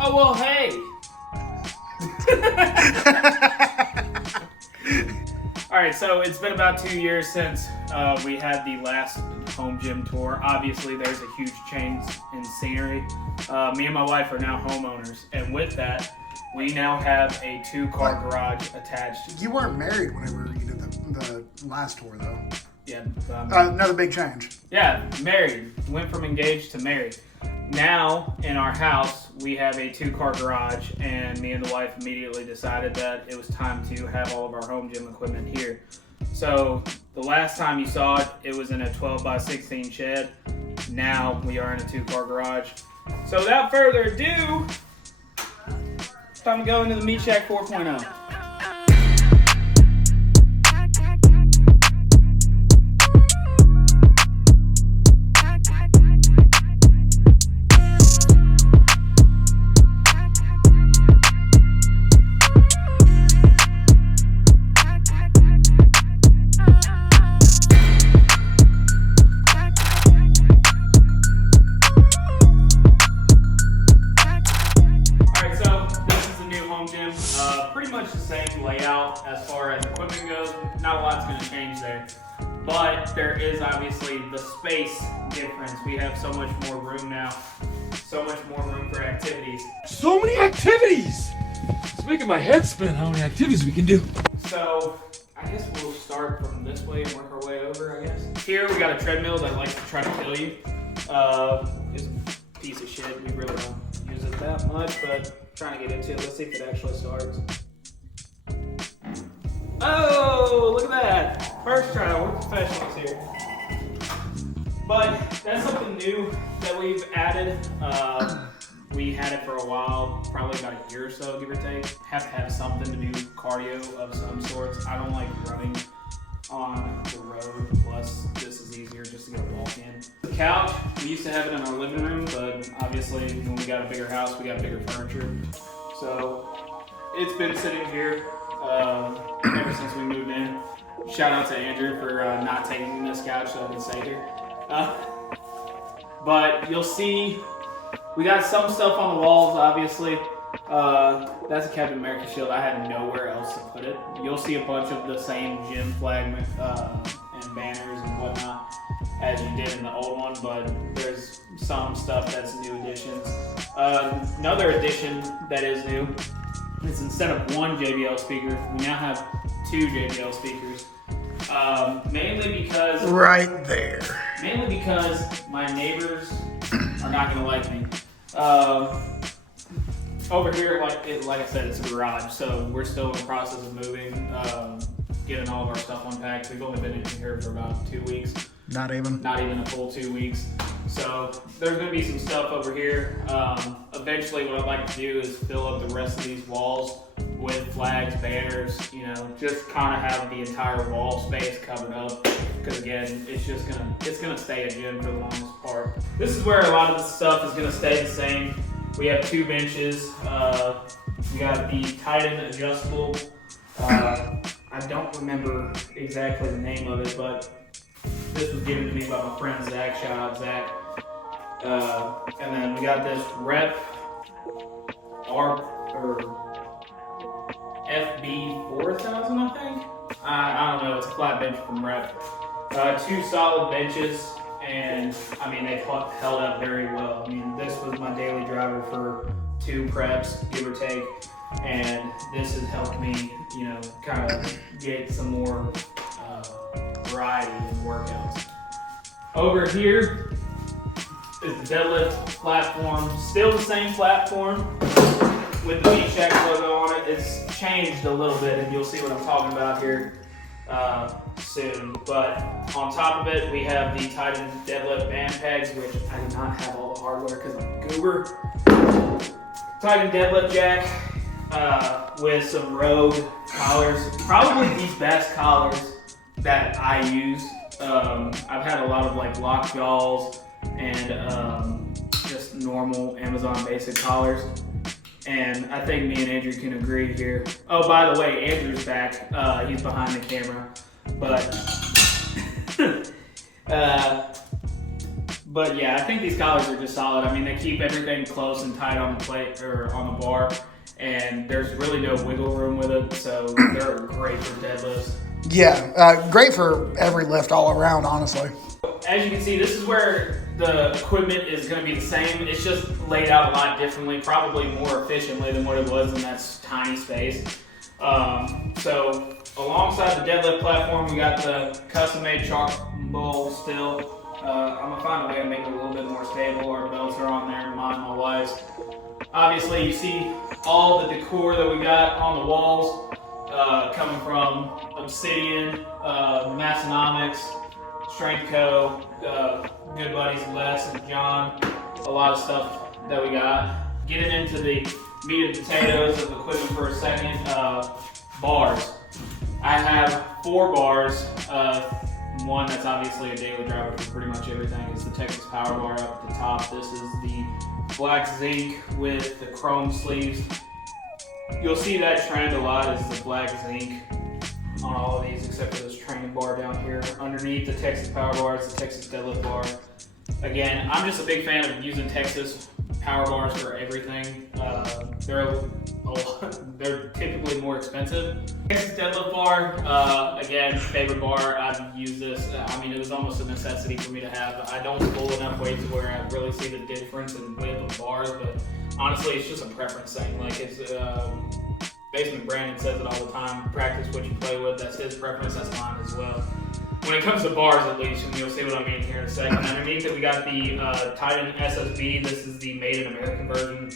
Oh, well, hey. All right, so it's been about 2 years since we had the last home gym tour. Obviously, there's a huge change in scenery. Me and my wife are now homeowners, and with that, we now have a 2-car garage attached. You weren't married whenever you did the last tour, though. Yeah. Another big change. Yeah, married. Went from engaged to married. Now, in our house, we have a 2-car garage, and me and the wife immediately decided that it was time to have all of our home gym equipment here. So, the last time you saw it, it was in a 12 by 16 shed. Now, we are in a 2-car garage. So, without further ado, it's time to go into the Meatshack 4.0. Pretty much the same layout as far as equipment goes. Not a lot's going to change there. But there is obviously the space difference. We have so much more room now. So much more room for activities. So many activities! It's making my head spin how many activities we can do. So, I guess we'll start from this way and work our way over, I guess. Here we got a treadmill that likes to try to kill you. It's a piece of shit. We really don't use it that much, but trying to get into it. Let's see if it actually starts. Oh, look at that. First try, we're professionals here. But that's something new that we've added. We had it for a while, probably about a year or so, give or take. Have to have something to do cardio of some sorts. I don't like running on the road, plus this is easier just to get a walk in. The couch, we used to have it in our living room, but obviously when we got a bigger house, we got bigger furniture. So it's been sitting here ever since we moved in. Shout out to Andrew for not taking this couch so I can stay here. But you'll see, we got some stuff on the walls, obviously. That's a Captain America shield. I had nowhere else to put it. You'll see a bunch of the same gym flag and banners and whatnot as you did in the old one, but there's some stuff that's new additions. Another addition that is new is instead of one JBL speaker, we now have 2 JBL speakers. Mainly because Right there. Mainly because my neighbors are not gonna like me. Over here, like I said, it's a garage, so we're still in the process of moving, getting all of our stuff unpacked. We've only been in here for about 2 weeks. Not even a full 2 weeks. So there's gonna be some stuff over here. Eventually what I'd like to do is fill up the rest of these walls with flags, banners, just kind of have the entire wall space covered up. Because again, it's gonna stay a gym for the longest part. This is where a lot of the stuff is gonna stay the same. We have 2 benches. We got the Titan adjustable. I don't remember exactly the name of it, but this was given to me by my friend Zach. Shout out Zach. And then we got this Rep FB 4000, I think. I don't know. It's a flat bench from Rep. 2 solid benches, and I mean they've held up very well. I mean this was my daily driver for 2 preps, give or take, and this has helped me, kind of get some more variety in workouts. Over here is the deadlift platform, still the same platform with the Meatshack logo on it. It's changed a little bit, and you'll see what I'm talking about here soon. But on top of it, we have the Titan deadlift band pegs, which I do not have all the hardware because I'm a goober. Titan deadlift jack with some Rogue collars, probably the best collars that I use. I've had a lot of like lock jaws and just normal Amazon basic collars, and I think me and Andrew can agree here. Oh, by the way, Andrew's back. He's behind the camera, but But yeah, I think these collars are just solid. I mean, they keep everything close and tight on the plate or on the bar, and there's really no wiggle room with it, so they're great for deadlifts. Yeah, great for every lift all around, honestly. As you can see, this is where the equipment is going to be the same. It's just laid out a lot differently, probably more efficiently than what it was in that tiny space. So alongside the deadlift platform, we got the custom-made chalk bowl still. I'm gonna find a way to make it a little bit more stable. Our belts are on there, mine, my wife's. Obviously, you see all the decor that we got on the walls, coming from Obsidian, Massonomics, Strength Co., good buddies Les and John, a lot of stuff that we got. Getting into the meat and potatoes of equipment for a second, bars. I have 4 bars. One that's obviously a daily driver for pretty much everything is the Texas Power Bar up at the top. This is the black zinc with the chrome sleeves. You'll see that trend a lot is the black zinc on all of these except for this training bar down here. Underneath the Texas Power Bar is the Texas Deadlift Bar. Again, I'm just a big fan of using Texas Power Bars for everything. They're typically more expensive. Texas Deadlift Bar, again, favorite bar. I've used this. I mean, it was almost a necessity for me to have. I don't pull enough weight to where I really see the difference in width of bars, but honestly, it's just a preference thing. Like it's, Basement Brandon says it all the time. Practice what you play with. That's his preference. That's mine as well. When it comes to bars, at least, and you'll see what I mean here in a second. Underneath it, we got the Titan SSB. This is the Made in America version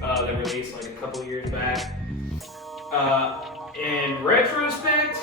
they released like a couple years back. In retrospect,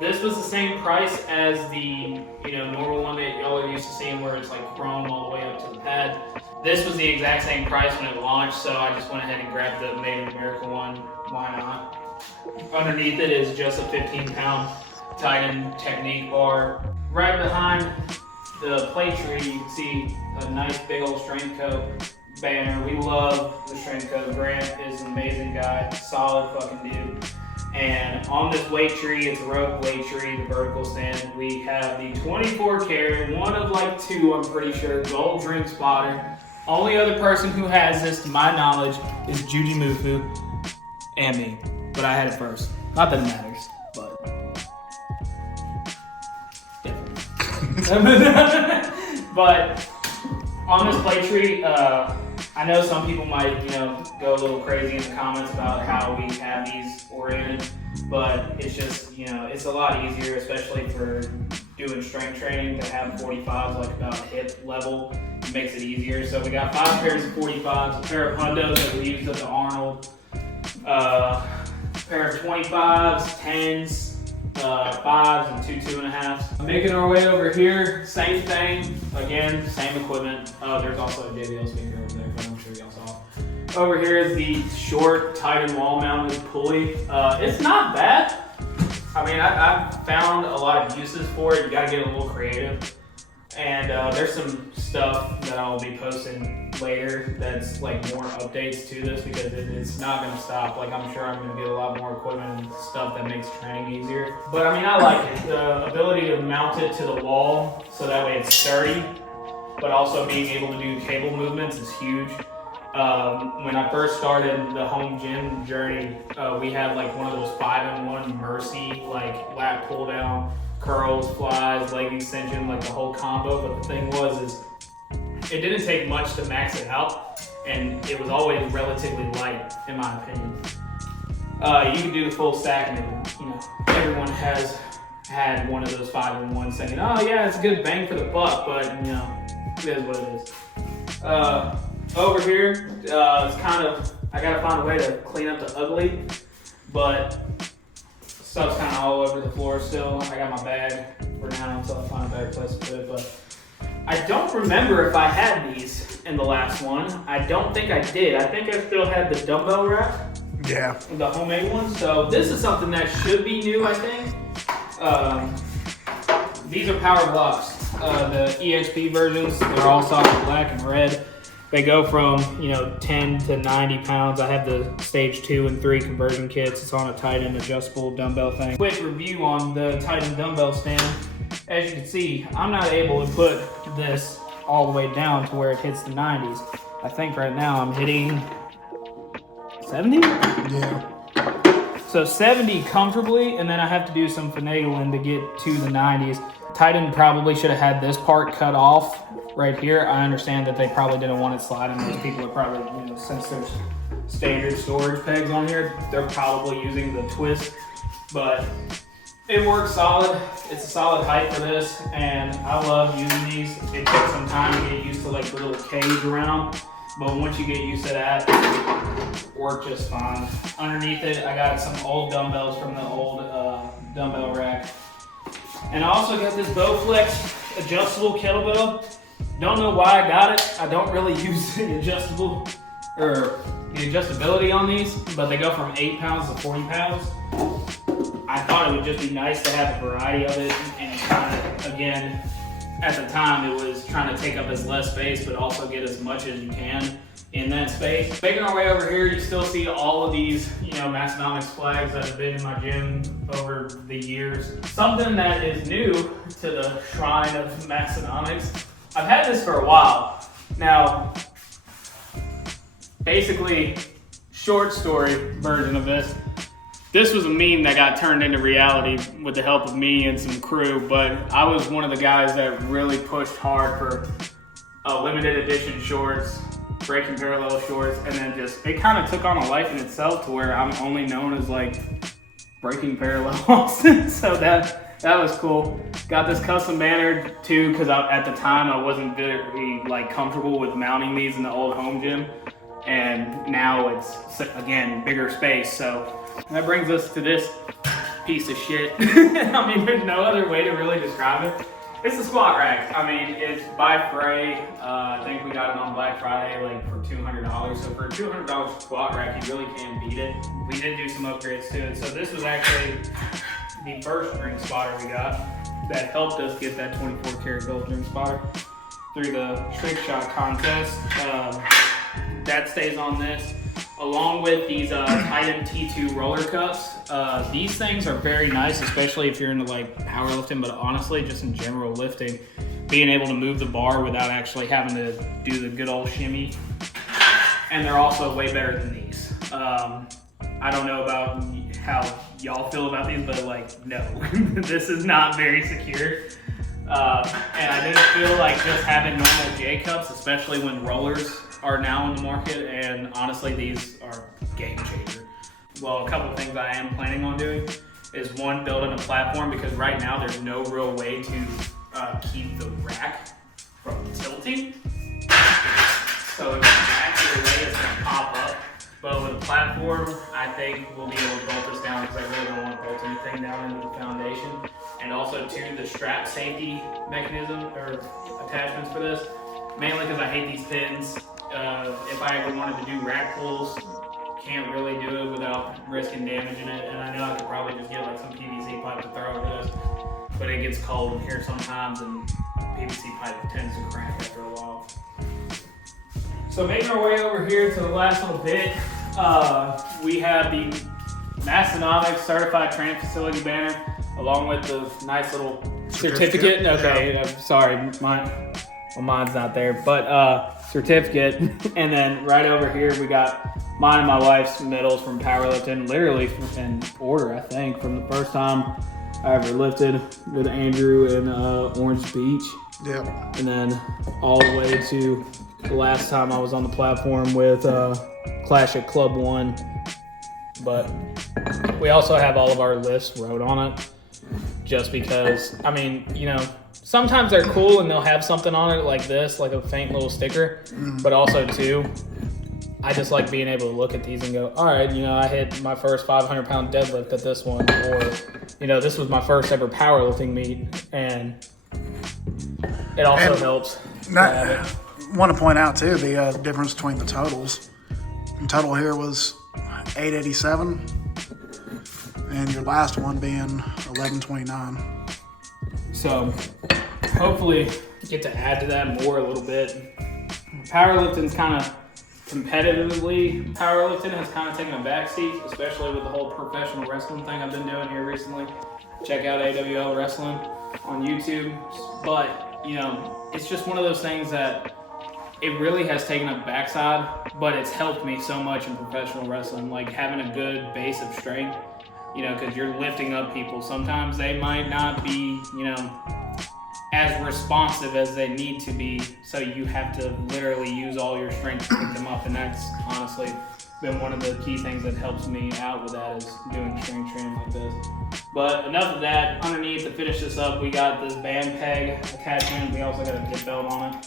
this was the same price as the normal one that y'all are used to seeing, where it's like chrome all the way up to the pad. This was the exact same price when it launched, so I just went ahead and grabbed the Made in America one. Why not? Underneath it is just a 15-pound Titan Technique bar. Right behind the plate tree, you can see a nice big old Strength Co. banner. We love the Strength Co. Grant is an amazing guy, solid fucking dude. And on this weight tree, it's a rope weight tree, the vertical stand, we have the 24 karat, one of like 2, I'm pretty sure, gold drink spotter. Only other person who has this, to my knowledge, is Juji Mufu and me. But I had it first. Not that it matters, but but on this plate tree, I know some people might, go a little crazy in the comments about how we have these oriented, but it's just, it's a lot easier, especially for doing strength training, to have 45s like about hip level. It makes it easier. So we got 5 pairs of 45s, a pair of hundos that we used at the Arnold, a pair of 25s, 10s, 5s, and 2 2.5s. Making our way over here, same thing, again, same equipment. There's also a JBL speaker over there, but I'm sure y'all saw. Over here is the short Titan wall mounted pulley. It's not bad. I mean, I've found a lot of uses for it. You gotta get a little creative. And there's some stuff that I'll be posting later that's like more updates to this, because it's not gonna stop. Like, I'm sure I'm gonna get a lot more equipment and stuff that makes training easier. But I mean, I like it. The ability to mount it to the wall so that way it's sturdy, but also being able to do cable movements is huge. When I first started the home gym journey, we had like one of those 5-in-1 Mercy, like lat pull down, curls, flies, leg extension, like the whole combo. But the thing was, it didn't take much to max it out, and it was always relatively light, in my opinion. You can do the full stack, and everyone has had one of those 5-in-1 saying, oh yeah, it's a good bang for the buck, but it is what it is. Over here, it's kind of, I gotta find a way to clean up the ugly, but stuff's kind of all over the floor still. I got my bag for now until I find a better place to put it, but I don't remember if I had these in the last one. I don't think I did. I think I still had the dumbbell rack. Yeah. The homemade one. So this is something that should be new, I think. These are power blocks. The EXP versions, they're all solid black and red. They go from 10 to 90 pounds. I have the stage 2 and 3 conversion kits. It's on a Titan adjustable dumbbell thing. Quick review on the Titan dumbbell stand. As you can see, I'm not able to put this all the way down to where it hits the 90s. I think right now I'm hitting 70? Yeah. So 70 comfortably, and then I have to do some finagling to get to the 90s. Titan probably should have had this part cut off right here. I understand that they probably didn't want it sliding. Those people are probably, since there's standard storage pegs on here, they're probably using the twist, but it works solid. It's a solid height for this, and I love using these. It took some time to get used to like the little cage around, but once you get used to that, it worked just fine. Underneath it, I got some old dumbbells from the old dumbbell rack. And I also got this Bowflex adjustable kettlebell. Don't know why I got it. I don't really use the adjustable or the adjustability on these, but they go from 8 pounds to 40 pounds. I thought it would just be nice to have a variety of it, and kind of, again, at the time it was trying to take up as less space, but also get as much as you can in that space. Making our way over here, you still see all of these, Mastonomics flags that have been in my gym over the years. Something that is new to the shrine of Mastonomics. I've had this for a while. Now, basically, short story version of this. This was a meme that got turned into reality with the help of me and some crew, but I was one of the guys that really pushed hard for limited edition shorts, breaking parallel shorts, and then it kind of took on a life in itself to where I'm only known as like breaking parallel Austin. So that was cool. Got this custom banner too, because at the time I wasn't very comfortable with mounting these in the old home gym, and now it's again bigger space. So that brings us to this piece of shit. I mean, there's no other way to really describe it. It's a squat rack. I mean, it's by Frey. I think we got it on Black Friday for $200. So for a $200 squat rack, you really can't beat it. We did do some upgrades to it. So this was actually the first ring spotter we got that helped us get that 24 karat gold ring spotter through the trick shot contest. That stays on this, along with these Titan T2 roller cups. These things are very nice, especially if you're into powerlifting, but honestly, just in general lifting, being able to move the bar without actually having to do the good old shimmy. And they're also way better than these. I don't know about how y'all feel about these, but no, this is not very secure. And I didn't feel like just having normal J cups, especially when rollers are now in the market, and honestly these are game changer. Well, a couple of things I am planning on doing is one, building a platform, because right now there's no real way to keep the rack from tilting. So if the rack either way is gonna pop up. But with a platform, I think we'll be able to bolt this down, because I really don't want to bolt anything down into the foundation. And also too, the strap safety mechanism or attachments for this, mainly because I hate these pins. If I ever wanted to do rack pulls, can't really do it without risking damaging it. And I know I could probably just get some PVC pipe to throw over this, but it gets cold in here sometimes, and PVC pipe tends to crack after a while. So making our way over here to the last little bit, we have the Mastonomics Certified Training Facility banner, along with the nice little certificate. Okay, I'm sorry, mine's not there, but certificate. And then right over here we got mine and my wife's medals from powerlifting, literally in order, I think, from the first time I ever lifted with Andrew in Orange Beach. Yep. And then all the way to the last time I was on the platform with Clash at Club 1. But we also have all of our lifts wrote on it, just because, I mean, sometimes they're cool and they'll have something on it like this, like a faint little sticker. But also too, I just like being able to look at these and go, all right, I hit my first 500-pound deadlift at this one, or this was my first ever powerlifting meet, and it also helps. I want to point out too the difference between the totals. The total here was 887, and your last one being 1129. So hopefully get to add to that more a little bit. Powerlifting's kind of competitively, powerlifting has kind of taken a backseat, especially with the whole professional wrestling thing I've been doing here recently. Check out AWL Wrestling on YouTube. But you know, it's just one of those things that it really has taken a backside, but it's helped me so much in professional wrestling. Like having a good base of strength, you know, because you're lifting up people. Sometimes they might not be, you know, as responsive as they need to be, so you have to literally use all your strength to pick them up, and that's honestly been one of the key things that helps me out with that is doing strength training like this. But enough of that. Underneath, to finish this up, we got this band peg attachment. We also got a dip belt on it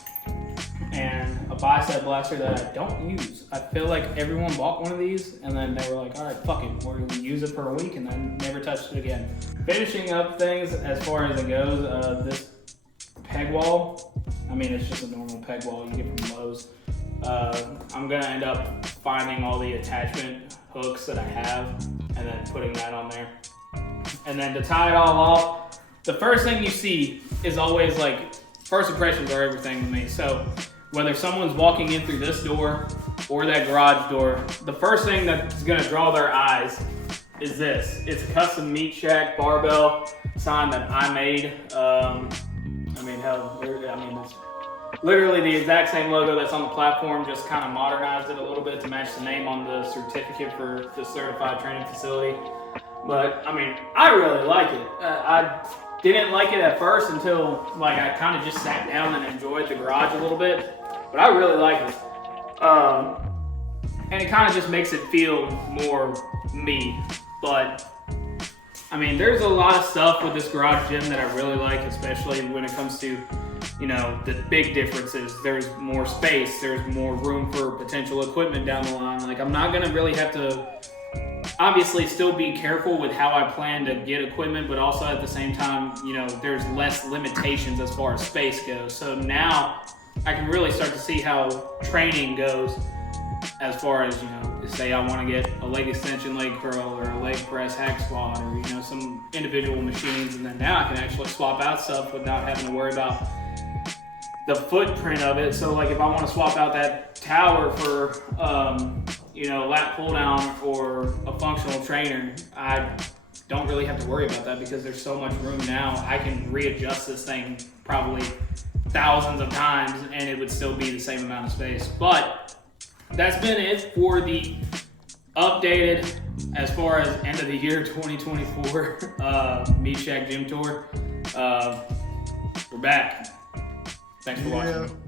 and a bicep blaster that I don't use. I feel like everyone bought one of these and then they were like, all right, fuck it, we're gonna use it for a week and then never touched it again. Finishing up things as far as it goes, this peg wall, I mean, it's just a normal peg wall you get from Lowe's. I'm gonna end up finding all the attachment hooks that I have and then putting that on there. And then to tie it all off, the first thing you see is always like, first impressions are everything to me. So whether someone's walking in through this door or that garage door, the first thing that's gonna draw their eyes is this. It's a custom Meatshack barbell sign that I made. I mean, hell, it's literally the exact same logo that's on the platform, just kind of modernized it a little bit to match the name on the certificate for the certified training facility. But I mean, I really like it. I didn't like it at first until like I kind of just sat down and enjoyed the garage a little bit, but I really like it. And it kind of just makes it feel more me. But I mean, there's a lot of stuff with this garage gym that I really like, especially when it comes to, you know, the big differences. There's more space, there's more room for potential equipment down the line. Like, I'm not gonna really have to, obviously, still be careful with how I plan to get equipment, but also at the same time, you know, there's less limitations as far as space goes. So now I can really start to see how training goes as far as, you know, say I want to get a leg extension, leg curl, or a leg press hack squat, or, you know, some individual machines, and then now I can actually swap out stuff without having to worry about the footprint of it. So like if I want to swap out that tower for, you know, lat pull down or a functional trainer, I don't really have to worry about that because there's so much room now. I can readjust this thing probably thousands of times and it would still be the same amount of space. But that's been it for the updated, as far as end of the year 2024 Meatshack gym tour. We're back. Thanks for watching.